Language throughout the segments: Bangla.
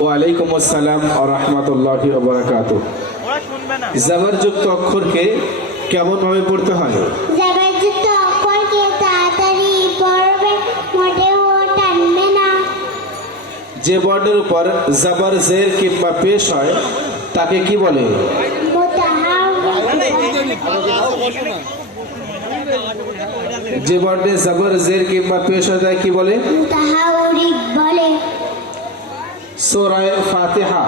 ওয়ালাইকুম আসসালাম অক্ষরকে পড়তে হয়? যে বর্ণের উপর জবর জের কিংবা পেশ হয় তাকে কি বলে? যে বর্ণে জবর জের কিংবা পেশ হয়ে যায় কি বলে? মুতাহাউরিক বলে। সোরায় ফাতিহা।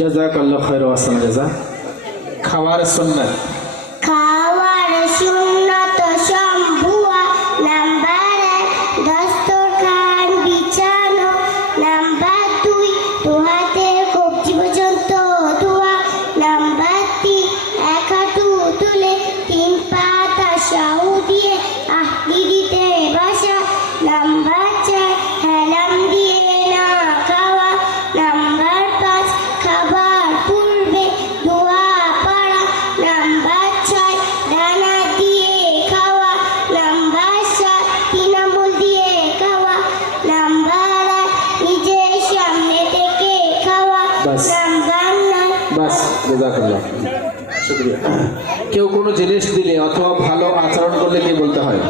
জাজাকাল্লাহ খায়র ওয়াসানা জাজা। খাওয়ার সুন্নাত। খাওয়ার সুন্নত। কেউ কোনো জিনিস দিলে অথবা ভালো আচরণ করলে কি বলতে হয়?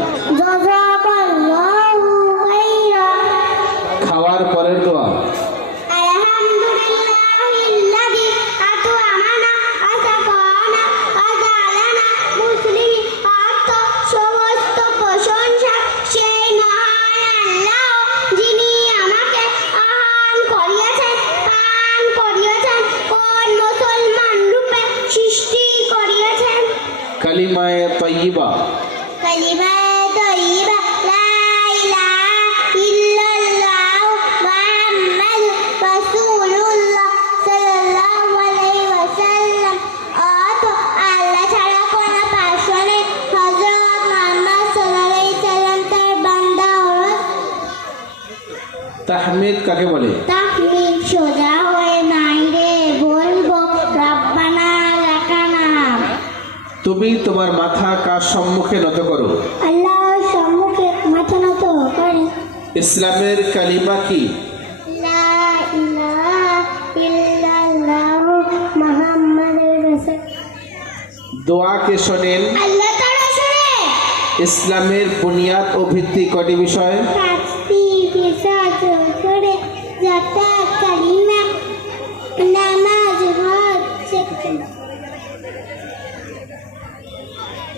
সাল্লাম তার বান্দা ও তাহমিদ কাকে বলে তুমি তোমার মাথা কার সম্মুখে নত করো? আল্লাহর সম্মুখে মাথা নত করে। ইসলামের কালিমা কি? লা ইলাহা ইল্লাল্লাহু মুহাম্মাদুর রাসূল। শোনেন? আল্লাহ ইসলামের বুনিয়াদ ও ভিত্তি কটি বিষয়?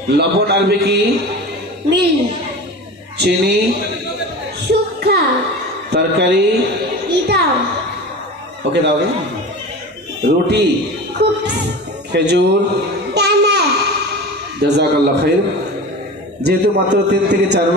লবণ আনবে কি? চিনি। শুক্কা। তরকারি। ওকে দাও রুটি। খেজুর। টানা জাজাকাল্লাহ খাইর। যেহেতু মাত্র তিন থেকে চার